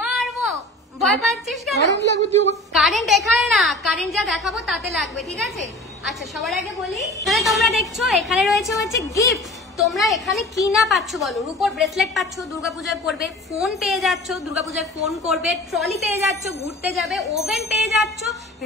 মারবো, ভয় পাচ্ছিস কেন? কারেন্ট এখানে না, কারেন্ট যা দেখাবো তাতে লাগবে, ঠিক আছে? আচ্ছা সবার আগে বলি, তোমরা দেখছো এখানে রয়েছে হচ্ছে গিফট। তোমরা এখানে কি না পাচ্ছ বলো? রূপোর ব্রেসলেট পাচ্ছ, দুর্গাপূজায় পরবে, ফোন পেয়ে যাচ্ছ, দুর্গাপূজায় ফোন করবে, ট্রলি পেয়ে যাচ্ছ, ঘুরতে যাবে, ওভেন পেয়ে যাচ্ছ,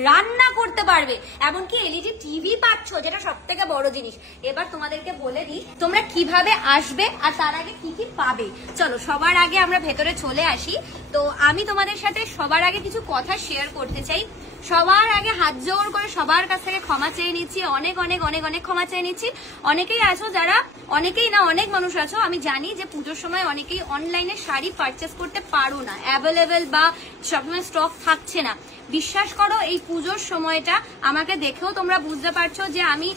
রান্না করতে পারবে, এমনকি এলইডি টিভি পাচ্ছ, যেটা সব থেকে বড় জিনিস। এবার তোমাদেরকে বলে দিই তোমরা কিভাবে আসবে আর তার আগে কি কি পাবে। চলো সবার আগে আমরা ভেতরে চলে আসি। তো আমি তোমাদের সাথে সবার আগে কিছু কথা শেয়ার করতে চাই। সবার আগে হাত জোড় করে সবার কাছ থেকে ক্ষমা চেয়ে নিচ্ছি, অনেক অনেক অনেক অনেক ক্ষমা চেয়ে নিচ্ছি। অনেকেই আছো যারা, অনেকেই না অনেক মানুষ আছো, আমি জানি যে পুজোর সময় অনেকেই অনলাইনে শাড়ি পারচেস করতে পারো না, অ্যাভেলেবেল বা সবসময় স্টক থাকছে না। বিশ্বাস করো এই পুজোর সময়টা আমাকে দেখেও তোমরা বুঝতে পারছো যে আমি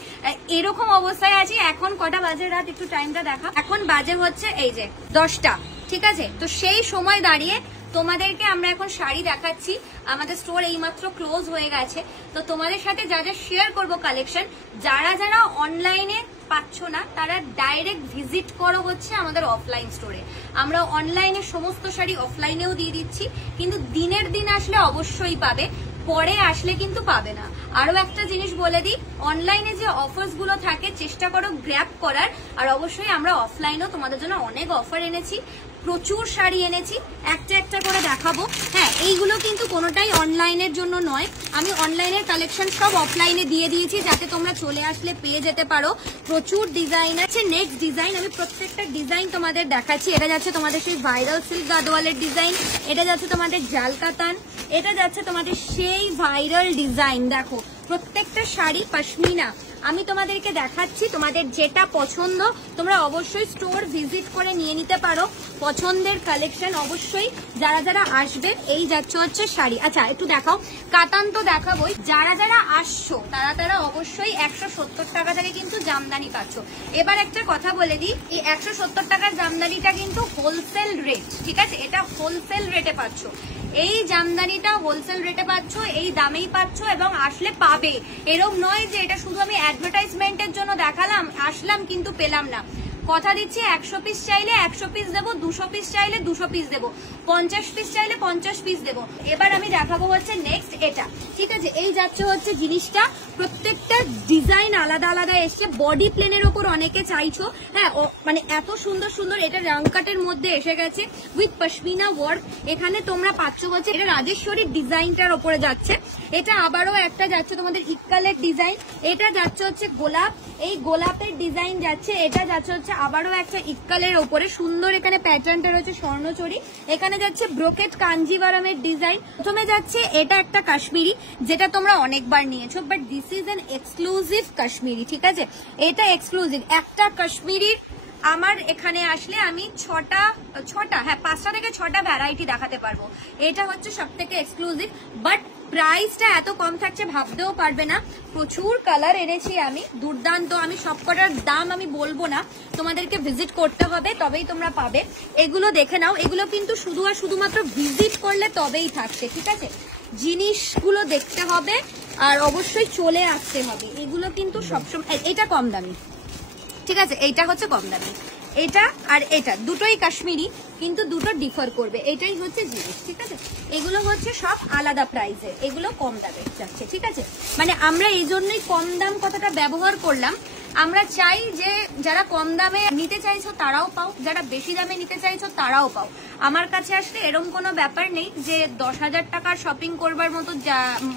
এরকম অবস্থায় আছি। এখন কটা বাজে রাত, একটু টাইমটা দেখা, এখন বাজে হচ্ছে এই যে 10টা, ঠিক আছে? তো সেই সময় দাঁড়িয়ে তোমাদেরকে আমরা এখন শাড়ি দেখাচ্ছি। আমাদের স্টোর এইমাত্র ক্লোজ হয়ে গেছে। তো তোমাদের সাথে যা যা শেয়ার করবো কালেকশন, যারা যারা অনলাইনে পাচ্ছ না তারা ডাইরেক্ট ভিজিট করো হচ্ছে আমাদের অফলাইন স্টোরে। আমরা অনলাইনে সমস্ত শাড়ি অফলাইনেও দিয়ে দিচ্ছি, কিন্তু দিনের দিন আসলে অবশ্যই পাবে, পরে আসলে কিন্তু পাবে না। আরো একটা জিনিস বলে দিই, অনলাইনে যে অফার্স গুলো থাকে চেষ্টা করো গ্র্যাব করার, আর অবশ্যই আমরা অফলাইনেও তোমাদের জন্য অনেক অফার এনেছি, প্রচুর শাড়ি এনেছি, একটা একটা করে দেখাবো। হ্যাঁ, এইগুলো কিন্তু কোনোটাই অনলাইনের জন্য নয়, আমি অনলাইনের কালেকশন সব অফলাইনে দিয়ে দিয়েছি যাতে তোমরা চলে আসলে পেয়ে যেতে পারো। প্রচুর ডিজাইন আছে। নেক্সট ডিজাইন, আমি প্রত্যেকটা ডিজাইন তোমাদের দেখাচ্ছি। এটা যাচ্ছে তোমাদের সেই ভাইরাল সিল্ক গাদোয়ালের ডিজাইন, এটা যাচ্ছে তোমাদের জাল কাতান, এটা যাচ্ছে তোমাদের সেই ভাইরাল ডিজাইন। দেখো প্রত্যেকটা শাড়ি পশমিনা। আমি তোমাদেরকে দেখাচ্ছি, তোমাদের যেটা পছন্দ তোমরা অবশ্যই স্টোর ভিজিট করে নিয়ে নিতে পারো। পছন্দের কালেকশন অবশ্যই যারা যারা আসবে। এই যাচ্ছে হচ্ছে শাড়ি। আচ্ছা একটু দেখাও, কাতান তো দেখাবোই। যারা যারা আসছো তারা তারা অবশ্যই 170 টাকা থেকে কিন্তু জামদানি পাচ্ছ। এবার একটা কথা বলে দিই, এই 170 টাকার জামদানিটা কিন্তু হোলসেল রেট, ঠিক আছে? এটা হোলসেল রেটে পাচ্ছ। এই জামদানিটা হোলসেল রেটে পাচ্ছ, এই দামেই পাচ্ছ এবং আসলে পাবে। এরকম নয় যে এটা শুধু আমি অ্যাডভার্টাইজমেন্টের জন্য দেখালাম, আসলাম কিন্তু পেলাম না। কথা দিচ্ছি 100 পিস চাইলে 100 পিস দেবো, 200 পিস চাইলে 200 পিস দেবো, 50 পিস চাইলে 50 পিস দেবো। এবার আমি দেখাবো হচ্ছে নেক্সট এটা, ঠিক আছে? এই যাচ্ছে হচ্ছে জিনিসটা, প্রত্যেকটা ডিজাইন আলাদা আলাদা এসছে। বডি প্লেনের ওপর অনেকে চাইছো, হ্যাঁ মানে এত সুন্দর সুন্দর। এটা রাংকাটের মধ্যে এসে গেছে উইথ পশমিনা ওয়ার্ক। এখানে তোমরা পাচ্ছ হচ্ছে এটা রাজেশ্বরী ডিজাইনটার ওপরে যাচ্ছে। এটা আবারও একটা যাচ্ছে তোমাদের ইক্কালের ডিজাইন, এটা যাচ্ছে হচ্ছে গোলাপ, এই গোলাপের ডিজাইন যাচ্ছে। এটা যাচ্ছে হচ্ছে আবারও একটা ইক্কালের ওপরে সুন্দর, এখানে প্যাটার্নটা রয়েছে স্বর্ণচরী। এখানে যাচ্ছে ব্রোকেট কাঞ্জিভারামের ডিজাইন। প্রথমে যাচ্ছে এটা একটা কাশ্মীরি, যেটা তোমরা অনেকবার নিয়েছো, but this is an exclusive Kashmiri, ঠিক আছে? এটা এক্সক্লুসিভ একটা কাশ্মীরির। আমার এখানে আসলে আমি ছটা হ্যাঁ 5টা থেকে 6টা ভ্যারাইটি দেখাতে পারবো। এটা হচ্ছে সব থেকে এক্সক্লুসিভ, বাট প্রাইসটা এত কম থাকছে ভাবতেও পারবে না। প্রচুর কালার এনেছি আমি, দুর্দান্ত। আমি সবকটার দাম আমি বলবো না, তোমাদেরকে ভিজিট করতে হবে তবেই তোমরা পাবে। এগুলো দেখে নাও, এগুলো কিন্তু শুধু আর শুধুমাত্র ভিজিট করলে তবেই থাকছে, ঠিক আছে? জিনিসগুলো দেখতে হবে আর অবশ্যই চলে আসতে হবে। এগুলো কিন্তু সবসময়, এটা কম দামি, ঠিক আছে? এইটা হচ্ছে কম দামি, এটা আর এটা দুটোই কাশ্মীরি, কিন্তু দুটো ডিফার করবে, এটাই হচ্ছে জিনিস, ঠিক আছে? এগুলো হচ্ছে সব আলাদা প্রাইসে, এগুলো কম দামে যাচ্ছে, ঠিক আছে? মানে আমরা এই জন্যই কম দাম কথাটা ব্যবহার করলাম। আমরা চাই যে যারা কম দামে নিতে চাইছো তারাও পাও, যারা বেশি দামে নিতে চাইছো তারাও পাও। আমার কাছে আসলে এরকম কোনো ব্যাপার নেই যে 10,000 টাকার শপিং করবার মতো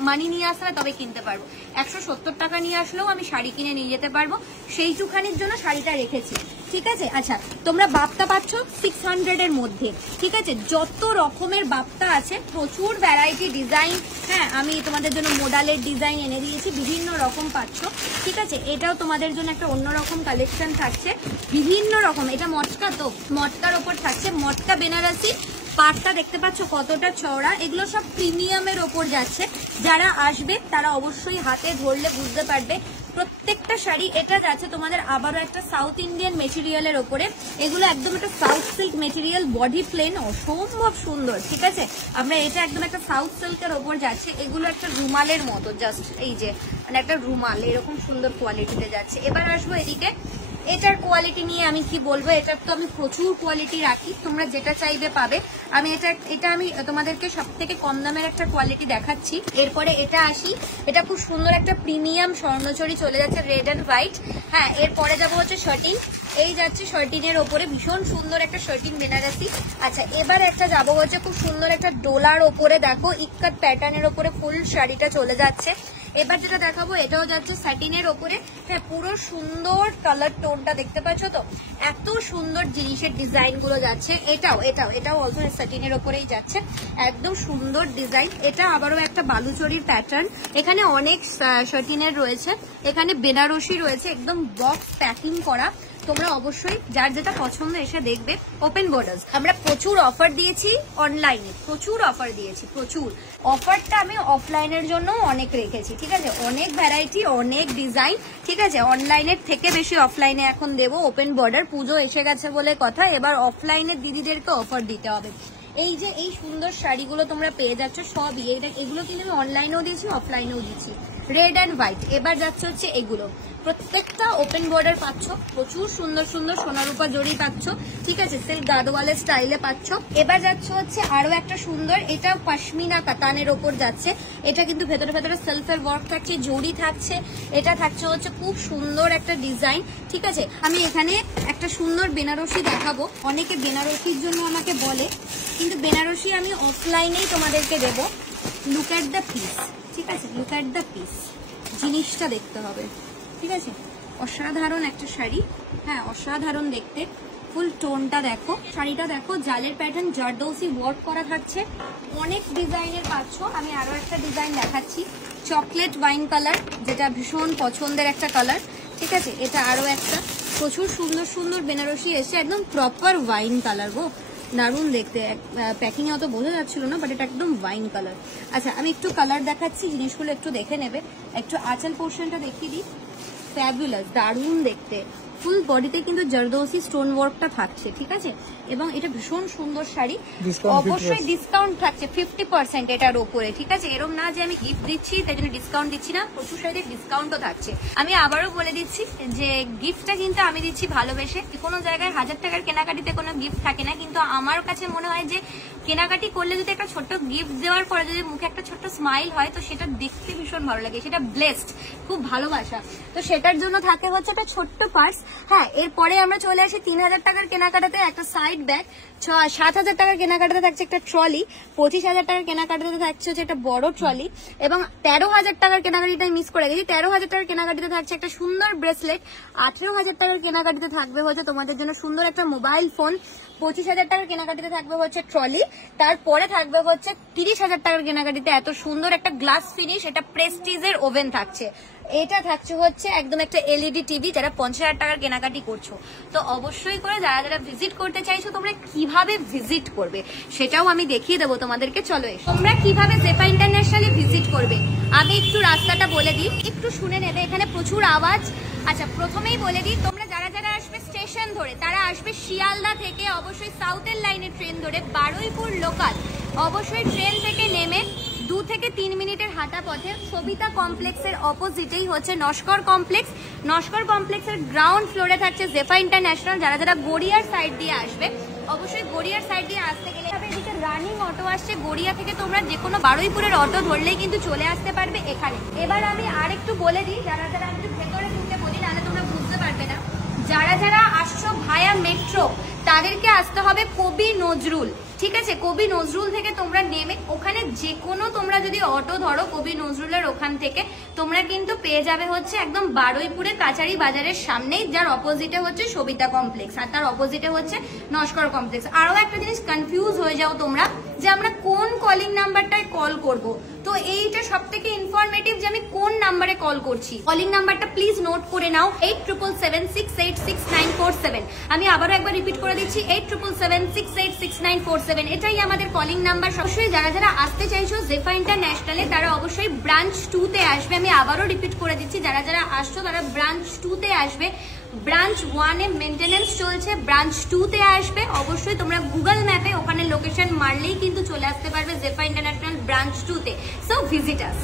মানি নিয়ে আসলে তবে কিনতে পারবো। 170 টাকা নিয়ে আসলেও আমি শাড়ি কিনে নিয়ে যেতে পারবো, সেইটুখানির জন্য শাড়িটা রেখেছি, ঠিক আছে? আচ্ছা তোমরা বাপ্তা পাচ্ছ 600 এর মধ্যে, ঠিক আছে? যত রকমের বাপ্তা আছে, প্রচুর ভ্যারাইটি ডিজাইন। হ্যাঁ আমি তোমাদের জন্য মোডালের ডিজাইন এনে দিয়েছি, বিভিন্ন রকম পাচ্ছ, ঠিক আছে? এটাও তোমাদের জন্য একটা অন্যরকম কালেকশন থাকছে, বিভিন্ন রকম। এটা মটকা, তো মটকার ওপর থাকছে মটকা বেনারসি। পাটটা দেখতে পাচ্ছ কতটা চওড়া, এগুলো সব প্রিমিয়ামের ওপর যাচ্ছে। যারা আসবে তারা অবশ্যই হাতে ধরলে বুঝতে পারবে প্রত্যেকটা শাড়ি। এটা যাচ্ছে তোমাদের আবারও একটা সাউথ ইন্ডিয়ান মেটেরিয়ালের ওপরে, এগুলো একদম একটা south silk material, body plain, অসম্ভব সুন্দর, ঠিক আছে? আমরা এটা একদম একটা সাউথ সিল্কের ওপর যাচ্ছে। এগুলো একটা রুমালের মতো, জাস্ট এই যে মানে একটা রুমাল, এরকম সুন্দর কোয়ালিটিতে যাচ্ছে। এবার আসবো এদিকে, এটার কোয়ালিটি নিয়ে আমি কি বলবো, এটার তো আমি প্রচুর কোয়ালিটি রাখি, তোমরা যেটা চাইবে পাবে। আমি এটা আমি তোমাদেরকে সব থেকে কম দামের একটা কোয়ালিটি দেখাচ্ছি। এরপরে এটা আসি, এটা খুব সুন্দর একটা প্রিমিয়াম স্বর্ণচরী চলে যাচ্ছে রেড অ্যান্ড হোয়াইট। হ্যাঁ, এরপরে যাবো হচ্ছে শার্টিন, এই যাচ্ছে শার্টিনের ওপরে ভীষণ সুন্দর একটা শার্টিন বেনারসি। আচ্ছা, এবার একটা যাবো হচ্ছে খুব সুন্দর একটা ডোলার ওপরে, দেখো ইক্কাত প্যাটার্নের ওপরে ফুল শাড়িটা চলে যাচ্ছে। এবার যেটা দেখাবো এটাও যাচ্ছে স্যাটিনের ওপরে। হ্যাঁ, পুরো সুন্দর কালার টোনটা দেখতে পাচ্ছ তো, এত সুন্দর জিনিসের ডিজাইন গুলো যাচ্ছে। এটাও অলসো স্যাটিনের ওপরেই যাচ্ছে, একদম সুন্দর ডিজাইন। এটা আবারও একটা বালুচরির প্যাটার্ন, এখানে অনেক শার্টিনের রয়েছে, এখানে বেনারসি রয়েছে, একদম বক্স প্যাকিং করা। তোমরা অবশ্যই যার যেটা পছন্দ এসে দেখবে। ওপেন বর্ডার্স আমরা প্রচুর অফার দিয়েছি, অনলাইনে প্রচুর অফার দিয়েছি, প্রচুর অফারটা আমি অফলাইনের জন্য অনেক রেখেছি, ঠিক আছে, অনেক ভ্যারাইটি, অনেক ডিজাইন, ঠিক আছে। অনলাইনের থেকে বেশি অফলাইনে এখন দেবো। ওপেন বর্ডার পুজো এসে গেছে বলে কথা, এবার অফলাইনের দিদিদেরকে অফার দিতে হবে। এই যে এই সুন্দর শাড়িগুলো তোমরা পেয়ে যাচ্ছ সবই, এগুলো কিন্তু আমি অনলাইনেও দিয়েছি, অফলাইনেও দিচ্ছি। রেড অ্যান্ড হোয়াইট, এবার যাচ্ছে হচ্ছে এগুলো প্রত্যেকটা ওপেন বর্ডার পাচ্ছ, প্রচুর সুন্দর সুন্দর সোনার উপর জড়ি পাচ্ছ, ঠিক আছে, সিল্ক গাদওয়ালের স্টাইলে পাচ্ছ। এবার যাচ্ছে হচ্ছে আরো একটা সুন্দর, এটা পশমিনা কাতানের ওপর যাচ্ছে, এটা কিন্তু ভেতরে ভেতরে সেলফের ওয়ার্ক থাকছে, জড়ি থাকছে, এটা থাকছে হচ্ছে খুব সুন্দর একটা ডিজাইন, ঠিক আছে। আমি এখানে একটা সুন্দর বেনারসি দেখাবো, অনেকে বেনারসির জন্য আমাকে বলে, কিন্তু বেনারসি আমি অফলাইনেই তোমাদেরকে দেব। লুক অ্যাট দ্য পিস, ঠিক আছে, লুক অ্যাট দ্য পিস, জিনিসটা দেখতে হবে, ঠিক আছে। অসাধারণ একটা শাড়ি, হ্যাঁ অসাধারণ দেখতে, ফুল টোনটা দেখো, শাড়িটা দেখো, জালের প্যাটার্ন জারদৌসি ওয়ার্ক করা থাকছে, অনেক ডিজাইনের পাচ্ছ। আমি আরো একটা ডিজাইন দেখাচ্ছি, চকলেট ওয়াইন কালার, যেটা ভীষণ পছন্দের একটা কালার, ঠিক আছে। এটা আরো একটা প্রচুর সুন্দর সুন্দর বেনারসি এসে, একদম প্রপার ওয়াইন কালার গো, দারুণ দেখতে, প্যাকিং এ অত বোঝা যাচ্ছিল না, বাট এটা একদম ওয়াইন কালার। আচ্ছা, আমি একটু কালার দেখাচ্ছি, জিনিসগুলো একটু দেখে নেবে। একটু আঁচল পোর্শনটা দেখিয়ে দিই, ফ্যাবুলাস, দারুণ দেখতে, ফুল বডিতে কিন্তু জারদৌসি স্টোন ওয়ার্কটা থাকছে, ঠিক আছে। এবং এটা ভীষণ সুন্দর শাড়ি, অবশ্যই ডিসকাউন্ট থাকছে 50% এটার ওপরে, ঠিক আছে। এরকম না যে আমি গিফট দিচ্ছি তাই জন্য ডিসকাউন্ট দিচ্ছি না, প্রচুর শাড়িতে ডিসকাউন্টও থাকছে। আমি আবারও বলে দিচ্ছি যে গিফটটা কিন্তু আমি দিচ্ছি ভালোবেসে। কোনো জায়গায় 1000 টাকার কেনাকাটিতে কোনো গিফট থাকে না, কিন্তু আমার কাছে মনে হয় যে কেনাকাটি করলে যদি একটা ছোট্ট গিফট দেওয়ার পরে যদি মুখে একটা ছোট্ট স্মাইল হয়, তো সেটা দেখতে ভীষণ ভালো লাগে, সেটা ব্লেসড, খুব ভালোবাসা। তো সেটার জন্য থাকে হচ্ছে একটা ছোট্ট পার্স। হ্যাঁ, এরপরে আমরা চলে আসি 3000 টাকার কেনাকাটাতে একটা সাইড ব্যাগ, 7000 টাকার কেনাকাটাতে থাকছে একটা ট্রলি, 25000 টাকার কেনাকাটাতে থাকছে হচ্ছে একটা বড় ট্রলি, এবং 13000 টাকার কেনাকাটিটা মিস করে গেছি। 13000 টাকার কেনাকাটিতে থাকছে একটা সুন্দর ব্রেসলেট, 18000 টাকার কেনাকাটিতে থাকবে হচ্ছে তোমাদের জন্য সুন্দর একটা মোবাইল ফোন, 25000 টাকার কেনাকাটিতে থাকবে হচ্ছে ট্রলি, তারপরে থাকবে হচ্ছে 30000 টাকার কেনাকাটিতে এত সুন্দর একটা গ্লাস ফিনিশ, এটা প্রেস্টিজের ওভেন থাকছে, এটা থাকছে হচ্ছে একদম একটা এলইডি টিভি, যারা 50000 টাকার কেনাকাটি করছো। তো অবশ্যই করে যারা যারা ভিজিট করতে চাইছো, তোমরা কিভাবে ভিজিট করবে সেটাও আমি দেখিয়ে দেবো তোমাদেরকে। চলো এসো, তোমরা কিভাবে জেফা ইন্টারন্যাশনালে ভিজিট করবে আমি একটু রাস্তাটা বলে দিই, একটু শুনে নেবে, এখানে প্রচুর আওয়াজ। আচ্ছা, প্রথমেই বলে দিই, তোমরা যারা যারা আসবে স্টেশন ধরে, তারা আসবে শিয়ালদা থেকে, অবশ্যই সাউথের লাইনে ট্রেন ধরে বারুইপুর লোকাল, অবশ্যই ট্রেন থেকে নেমে 2 থেকে 3 মিনিটের হাঁটা পথে সবিতা কমপ্লেক্সের অপোজিটেই হচ্ছে নস্কর কমপ্লেক্স। নস্কর কমপ্লেক্সের গ্রাউন্ড ফ্লোরে থাকছে জেফা ইন্টারন্যাশনাল। যারা যারা গড়িয়ার সাইড দিয়ে আসবে, অবশ্যই গড়িয়ার সাইড দিয়ে আসতে গেলে এদিকে রানিং অটো আসছে, গড়িয়া থেকে তোমরা যে কোনো বারুইপুরের অটো ধরলেই কিন্তু চলে আসতে পারবে এখানে। এবার আমি আরেকটু বলে দিই, যারা যারা একটু ভেতরে ঢুকে বলি, নাহলে তোমরা বুঝতে পারবে না। যারা যারা আসছো ভায়া মেট্রো, তাদেরকে আসতে হবে কবি নজরুল, ঠিক আছে। কবি নজরুল থেকে তোমরা নেমে ওখানে যে কোনো তোমরা যদি অটো ধরো কবি নজরুলের ওখান থেকে, তোমরা কিন্তু পেয়ে যাবে হচ্ছে একদম বারুইপুরে কাচারি বাজারের সামনেই, যার অপোজিটে হচ্ছে সবিতা কমপ্লেক্স, আর তার অপোজিটে হচ্ছে নস্কর কমপ্লেক্স। আরো একটা জিনিস কনফিউজ হয়ে যাও তোমরা যে আমরা কোন কলিং নাম্বারটায় কল করব, তো এইটা সব থেকে ইনফরমেটিভ যে আমি কোন নাম্বারে কল করছি। কলিং নাম্বারটা প্লিজ নোট করে নাও, 8777686947। আমি আবারও একবার রিপিট করে দিচ্ছি, 8777686947, এটাই আমাদের কলিং নাম্বার। অবশ্যই যারা যারা আসতে চাইছো জেফা ইন্টারন্যাশনালে, তারা অবশ্যই ব্রাঞ্চ 2 তে আসবে। আমি আবারও রিপিট করে দিচ্ছি, যারা যারা আসছো তারা ব্রাঞ্চ 2 তে আসবে। ব্রাঞ্চ 1 এ মেইনটেনেন্স চলছে, ব্রাঞ্চ 2 তে আসবে। অবশ্যই তোমরা গুগল ম্যাপে ওখানে লোকেশন মারলেই কিন্তু চলে আসতে পারবে জেফা ইন্টারন্যাশনাল ব্রাঞ্চ 2 তে। So visit us.